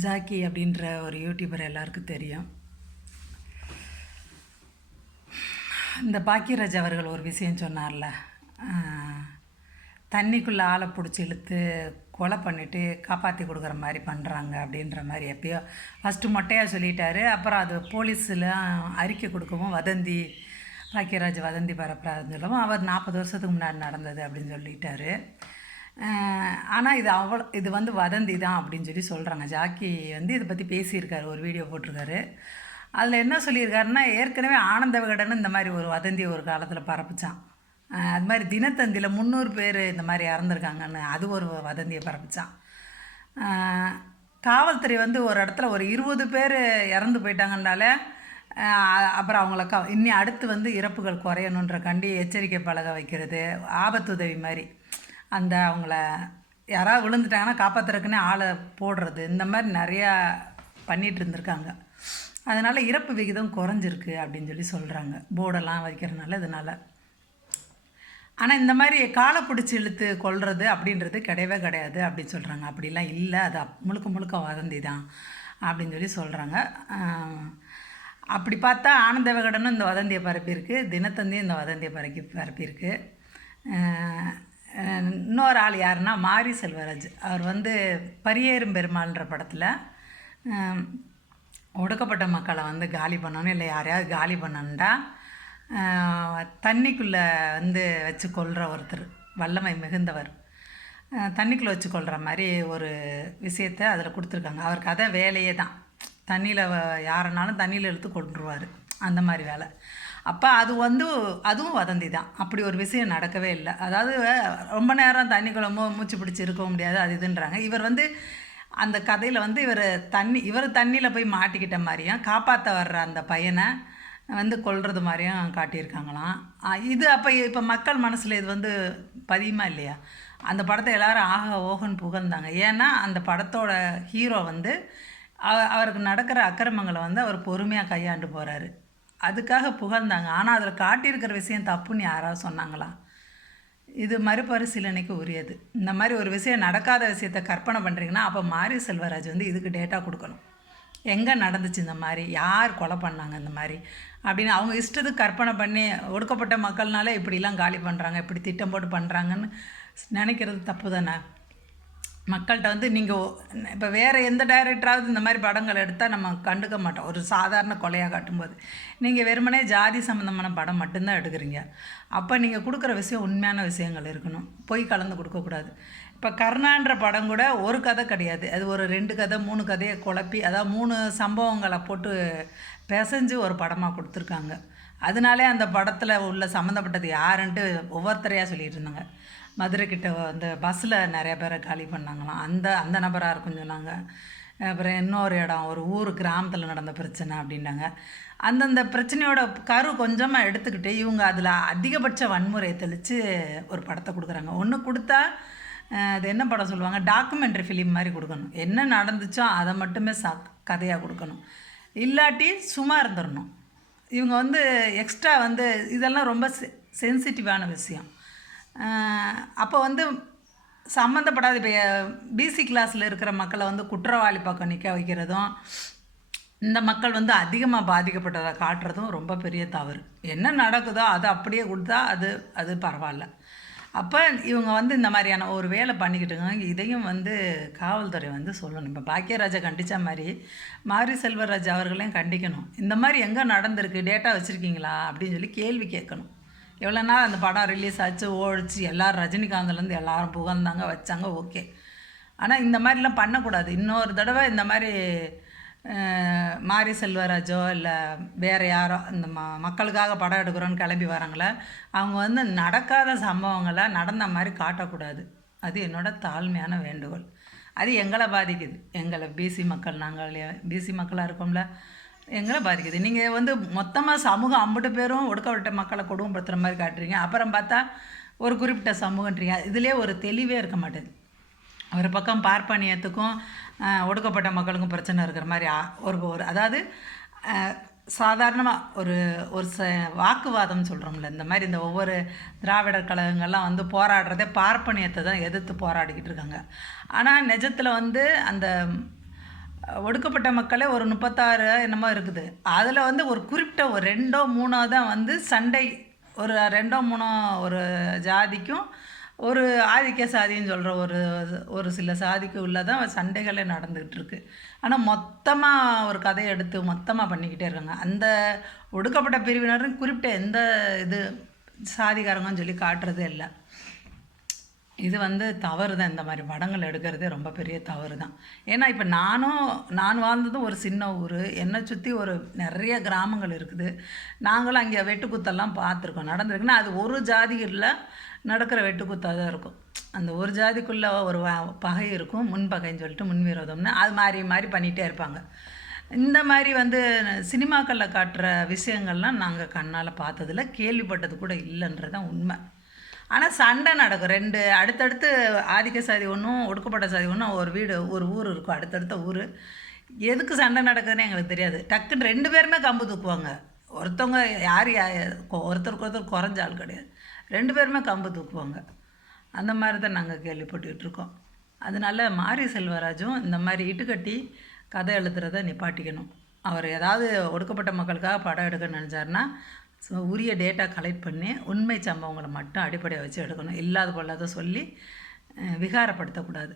Jackie அப்படின்ற ஒரு YouTuber எல்லாருக்கும் தெரியும். இந்த பாக்கியராஜ் அவர்கள் ஒரு விஷயம் சொன்னார்ல. தண்ணிக்குள்ளே ஆளை பிடிச்சி இழுத்து கொலை பண்ணிவிட்டு காப்பாற்றி கொடுக்குற மாதிரி பண்ணுறாங்க அப்படின்ற மாதிரி எப்பயோ ஃபஸ்ட்டு மொட்டையாக சொல்லிட்டாரு. அப்புறம் அது போலீஸில் அறிக்கை கொடுக்கவும் வதந்தி பாக்கியராஜ் வதந்தி பரப்புறாருன்னு சொல்லவும் அவர் நாற்பது வருஷத்துக்கு முன்னாடி நடந்தது அப்படின்னு சொல்லிட்டாரு. ஆனால் இது அவ்வளோ இது வந்து வதந்தி தான் அப்படின்னு சொல்லி சொல்கிறாங்க ஜாக்கி வந்து இதை பற்றி பேசியிருக்காரு ஒரு வீடியோ போட்டிருக்காரு. அதில் என்ன சொல்லியிருக்காருன்னா ஏற்கனவே ஆனந்த விகடன் இந்த மாதிரி ஒரு வதந்தி ஒரு காலத்தில் பரப்புச்சான். அது மாதிரி தினத்தந்தியில் முந்நூறு பேர் இந்த மாதிரி இறந்துருக்காங்கன்னு அது ஒரு வதந்தியை பரப்புச்சான். காவல்துறை வந்து ஒரு இடத்துல ஒரு இருபது பேர் இறந்து போயிட்டாங்கனால அப்புறம் அவங்கள க இன்னி அடுத்து வந்து இறப்புகள் குறையணுன்ற கண்டி எச்சரிக்கை பலகை வைக்கிறது ஆபத்துதவி மாதிரி. அந்த அவங்கள யாராவது விழுந்துட்டாங்கன்னா காப்பாற்றுறதுக்குன்னே ஆளை போடுறது. இந்த மாதிரி நிறையா பண்ணிகிட்டு இருந்திருக்காங்க. அதனால் இறப்பு விகிதம் குறைஞ்சிருக்கு அப்படின்னு சொல்லி சொல்கிறாங்க போர்டெல்லாம் வைக்கிறனால இதனால். ஆனால் இந்த மாதிரி காலை பிடிச்சி இழுத்து கொள்வது அப்படின்றது கிடையவே கிடையாது அப்படின்னு சொல்கிறாங்க அப்படிலாம் இல்லை. அது முழுக்க முழுக்க வதந்தி தான் அப்படின்னு சொல்லி சொல்கிறாங்க அப்படி பார்த்தா ஆனந்த விகடனும் இந்த வதந்தியை பரப்பியிருக்கு. தினத்தந்தியும் இந்த வதந்தியை பரப்பி பரப்பியிருக்கு. இன்னொரு ஆள் யாருன்னா மாரி செல்வராஜ். அவர் வந்து பரியேறும் பெருமாள்ன்ற படத்தில் ஒடுக்கப்பட்ட மக்களை வந்து காலி பண்ணணும் இல்லை யாரையாவது காலி பண்ணணுண்டா தண்ணிக்குள்ளே வந்து வச்சு கொள்கிற ஒருத்தர் வல்லமை மிகுந்தவர். தண்ணிக்குள்ளே வச்சு கொள்கிற மாதிரி ஒரு விஷயத்தை அதில் கொடுத்துருக்காங்க. அவர் கதை வேலையே தான். தண்ணியில் யாருனாலும் தண்ணியில் இழுத்து கொண்டுருவார். அந்த மாதிரி வேலை. அப்போ அது வந்து அதுவும் வதந்தி தான். அப்படி ஒரு விஷயம் நடக்கவே இல்லை. அதாவது ரொம்ப நேரம் தண்ணி மூ மூச்சு பிடிச்சி இருக்க முடியாது. அது இதுன்றாங்க. இவர் வந்து அந்த கதையில் வந்து இவர் தண்ணி இவர் தண்ணியில் போய் மாட்டிக்கிட்ட மாதிரியும் காப்பாற்ற வர்ற அந்த பையனை வந்து கொள்வது மாதிரியும் காட்டியிருக்காங்களாம். இது அப்போ இப்போ மக்கள் மனசில் இது வந்து பதியுமா இல்லையா? அந்த படத்தை எல்லோரும் ஆக ஓகன் புகழ்ந்தாங்க. ஏன்னா அந்த படத்தோட ஹீரோ வந்து அவ- அவருக்கு நடக்கிற அக்கிரமங்களை வந்து அவர் பொறுமையாக கையாண்டு போகிறாரு அதுக்காக புகழ்ந்தாங்க. ஆனால் அதில் காட்டியிருக்கிற விஷயம் தப்புன்னு யாராவது சொன்னாங்களா? இது மறுபரிசீலனைக்கு உரியது. இந்த மாதிரி ஒரு விஷயம் நடக்காத விஷயத்த கற்பனை பண்ணுறீங்கன்னா அப்போ மாரி செல்வராஜ் வந்து இதுக்கு டேட்டா கொடுக்கணும். எங்கே நடந்துச்சு இந்த மாதிரி? யார் கொலை பண்ணாங்க இந்த மாதிரி? அப்படின்னு அவங்க இஷ்டத்துக்கு கற்பனை பண்ணி ஒடுக்கப்பட்ட மக்கள்னால இப்படிலாம் காலி பண்ணுறாங்க இப்படி திட்டம் போட்டு பண்ணுறாங்கன்னு நினைக்கிறது தப்பு தானே மக்கள்கிட்ட வந்து நீங்கள் இப்போ வேறு எந்த டைரக்டராவது இந்த மாதிரி படங்கள் எடுத்தால் நம்ம கண்டுக்க மாட்டோம். ஒரு சாதாரண கொலையாக காட்டும்போது. நீங்கள் வெறுமனே ஜாதி சம்மந்தமான படம் மட்டும்தான் எடுக்கிறீங்க. அப்போ நீங்கள் கொடுக்குற விஷயம் உண்மையான விஷயங்கள் இருக்கணும். போய் கலந்து கொடுக்கக்கூடாது இப்போ கர்ணான்ற படம் கூட ஒரு கதை கிடையாது. அது ஒரு ரெண்டு கதை மூணு கதையை குழப்பி அதாவது மூணு சம்பவங்களை போட்டு பிசைஞ்சு ஒரு படமாக கொடுத்துருக்காங்க. அதனாலே அந்த படத்தில் உள்ள சம்மந்தப்பட்டது யாருன்ட்டு ஒவ்வொருத்தரையாக சொல்லிகிட்டு இருந்தாங்க. மதுரை கிட்ட வந்து பஸ்ஸில் நிறைய பேரை காலி பண்ணாங்களாம். அந்த அந்த நபராக இருக்குன்னு சொன்னாங்க. அப்புறம் இன்னொரு இடம் ஒரு ஊர் கிராமத்தில் நடந்த பிரச்சனை அப்படின்னாங்க. அந்தந்த பிரச்சனையோட கரு கொஞ்சமாக எடுத்துக்கிட்டு இவங்க அதில் அதிகபட்ச வன்முறையை தெளித்து ஒரு படத்தை கொடுக்குறாங்க. ஒன்று கொடுத்தா அது என்ன படம் சொல்லுவாங்க? டாக்குமெண்ட்ரி ஃபிலிம் மாதிரி கொடுக்கணும். என்ன நடந்துச்சோ அதை மட்டுமே சா கதையாக கொடுக்கணும். இல்லாட்டி சும்மா இருந்துடணும். இவங்க வந்து எக்ஸ்ட்ரா வந்து இதெல்லாம் ரொம்ப சென்சிட்டிவான விஷயம். அப்போ வந்து சம்மந்தப்படாத இப்போ பிசி கிளாஸில் இருக்கிற மக்களை வந்து குற்றவாளி பக்கம் நிற்க வைக்கிறதும் இந்த மக்கள் வந்து அதிகமாக பாதிக்கப்பட்டதை காட்டுறதும் ரொம்ப பெரிய தவறு. என்ன நடக்குதோ அதை அப்படியே கொடுத்தா அது அது பரவாயில்ல. அப்போ இவங்க வந்து இந்த மாதிரியான ஒரு வேலை பண்ணிக்கிட்டுங்க இதையும் வந்து காவல்துறை வந்து சொல்லணும். இப்போ பாக்கியராஜா கண்டித்த மாதிரி மாரி செல்வராஜ் அவர்களையும் கண்டிக்கணும். இந்த மாதிரி எங்கே நடந்திருக்கு? டேட்டா வச்சுருக்கீங்களா? அப்படின்னு சொல்லி கேள்வி கேட்கணும். எவ்வளோ நாள் அந்த படம் ரிலீஸ் ஆச்சு ஓடிச்சு எல்லோரும் ரஜினிகாந்த்லேருந்து எல்லாரும் புகழ்ந்தாங்க வச்சாங்க ஓகே. ஆனால் இந்த மாதிரிலாம் பண்ணக்கூடாது. இன்னொரு தடவை இந்த மாதிரி மாரி செல்வராஜோ இல்லை வேறு யாரோ இந்த ம மக்களுக்காக படம் எடுக்கிறோன்னு கிளம்பி வராங்களே அவங்க வந்து நடக்காத சம்பவங்களை நடந்த மாதிரி காட்டக்கூடாது. அது என்னோட தாழ்மையான வேண்டுகோள். அது எங்களை பாதிக்குது. எங்களை பிசி மக்கள் நாங்கள் பிசி மக்களாக இருக்கோம்ல எங்களை பாதிக்குது. நீங்கள் வந்து மொத்தமாக சமூகம் அம்புட்டு பேரும் ஒடுக்கப்பட்ட மக்களை கொடுமைப்படுத்துகிற மாதிரி காட்டுறீங்க. அப்புறம் பார்த்தா ஒரு குறிப்பிட்ட சமூகன்றீங்க இதுலேயே ஒரு தெளிவே இருக்க மாட்டேது. ஒரு பக்கம் பார்ப்பனியத்துக்கும் ஒடுக்கப்பட்ட மக்களுக்கும் பிரச்சனை இருக்கிற மாதிரி ஆ- ஒரு ஒரு அதாவது சாதாரணமாக ஒரு ஒரு ச வாக்குவாதம் சொல்கிறோம்ல இந்த மாதிரி இந்த ஒவ்வொரு திராவிடர் கழகங்கள்லாம் வந்து போராடுறதே பார்ப்பனியத்தை தான் எதிர்த்து போராடிக்கிட்டு இருக்காங்க. ஆனால் நிஜத்தில் வந்து அந்த ஒடுக்கப்பட்ட மக்களே ஒரு முப்பத்தாறு என்னமோ இருக்குது. அதில் வந்து ஒரு குறிப்பிட்ட ஒரு ரெண்டோ மூணோ தான் வந்து சண்டை ஒரு ரெண்டோ மூணோ ஒரு ஜாதிக்கும் ஒரு ஆதிக்க சாதின்னு சொல்கிற ஒரு ஒரு சில சாதிக்கு உள்ளதான் சண்டைகளே நடந்துக்கிட்டு இருக்கு ஆனால் மொத்தமாக ஒரு கதையை எடுத்து மொத்தமாக பண்ணிக்கிட்டே இருக்காங்க. அந்த ஒடுக்கப்பட்ட பிரிவினரும் குறிப்பிட்ட எந்த இது சாதிகாரங்கன்னு சொல்லி காட்டுறதே இல்லை. இது வந்து தவறு தான் இந்த மாதிரி படங்கள் எடுக்கிறதே ரொம்ப பெரிய தவறு தான் ஏன்னா இப்போ நானும் நான் வாழ்ந்ததும் ஒரு சின்ன ஊர். என்னை சுற்றி ஒரு நிறைய கிராமங்கள் இருக்குது. நாங்களும் அங்கே வெட்டுக்குத்தெல்லாம் பார்த்துருக்கோம். நடந்திருக்குன்னா அது ஒரு ஜாதிகளில் நடக்கிற வெட்டுக்குத்தாக தான் இருக்கும். அந்த ஒரு ஜாதிக்குள்ளே ஒரு வ- பகை இருக்கும். முன்பகைன்னு சொல்லிட்டு முன்விரோதம்னு அது மாறி மாறி பண்ணிகிட்டே இருப்பாங்க. இந்த மாதிரி வந்து சினிமாக்களில் காட்டுற விஷயங்கள்லாம் நாங்கள் கண்ணால் பார்த்ததில்ல. கேள்விப்பட்டது கூட இல்லைன்றது தான் உண்மை. ஆனால் சண்டை நடக்கும். ரெண்டு அடுத்தடுத்து ஆதிக்க சாதி ஒன்றும் ஒடுக்கப்பட்ட சாதி ஒன்றும் ஒரு வீடு ஒரு ஊர் இருக்கும். அடுத்தடுத்த ஊர். எதுக்கு சண்டை நடக்குதுன்னு எங்களுக்கு தெரியாது. டக்குன்னு ரெண்டு பேருமே கம்பு தூக்குவாங்க. ஒருத்தவங்க யார் ஒருத்தருக்கு ஒருத்தர் குறைஞ்ச ஆள் கிடையாது. ரெண்டு பேருமே கம்பு தூக்குவாங்க. அந்த மாதிரி தான் நாங்கள் கேள்விப்பட்டுக்கிட்டு இருக்கோம். அதனால மாரி செல்வராஜும் இந்த மாதிரி இட்டுக்கட்டி கதை எழுதுறத நிப்பாட்டிக்கணும். அவர் ஏதாவது ஒடுக்கப்பட்ட மக்களுக்காக படம் எடுக்க நினச்சாருன்னா ஸோ உரிய டேட்டா கலெக்ட் பண்ணி உண்மை சம்பவங்களை மட்டும் அடிப்படையாக வச்சு எடுக்கணும். இல்லாத பொல்லாத சொல்லி விகாரப்படுத்தக்கூடாது.